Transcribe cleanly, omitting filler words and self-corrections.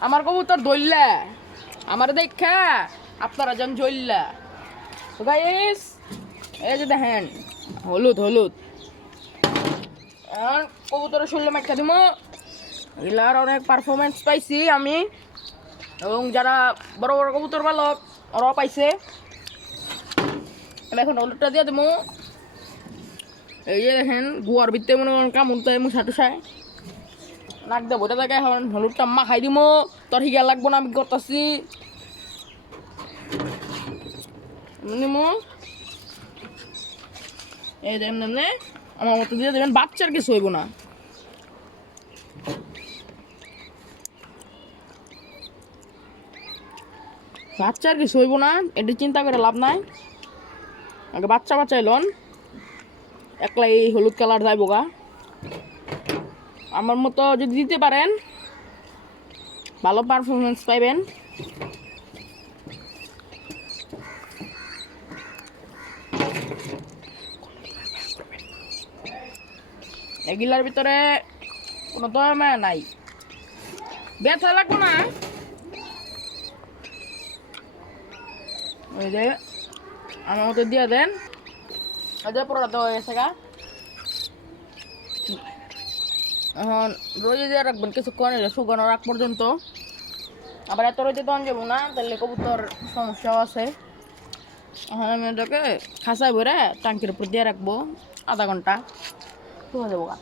আমার কবুতর দইল্লা আমার দেখা আপনারা যান জইল্লা তো গাইস এই যে দেখেন হলুদ হলুদ আর কবুতরের শরীরে মাইকা দিব এগুলার অনেক পারফরমেন্স পাইছি আমি এবং যারা বড় বড় কবুতর পালক ওরাও পাইছে এখন হলুদটা দিয়ে দেবো এই যে দেখেন গুয়ার ভিতরে মনে করেন কামড়তে মুসা টুসায় নাক দেবো এটা দেখে এখন হলুদটা মাখাই দিব তোর হিগা লাগবো না আমি করতেছি নিমো এই দেখেন আমার মতো দিয়ে দেবেন বাচ্চার কিছু হইব না বাচ্চার কিছু হইব না এটা চিন্তা করে লাভ নাই আগে বাচ্চা বাচ্চাইলন একলা এই হলুদ কালার যাইব গা আমার মতো যদি দিতে পারেন ভালো পারফরমেন্স পাইবেন এগুলার ভিতরে কোনো দমা নাই ব্যথা লাগবো না ওই যে আমার মতো দিয়ে দেন ওই যে পুরোটা দেওয়া গেছে গা এখন রোজে দিয়ে রাখবেন কিছুক্ষণ শুকানোর আগ পর্যন্ত আবার এত রোজে তো যাবো না তাহলে কবুতর সমস্যাও আছে এখন আমি এটাকে খাঁচায় ভরে ট্যাঙ্কির উপর দিয়ে রাখবো আধা ঘন্টা শুকা দেবো গা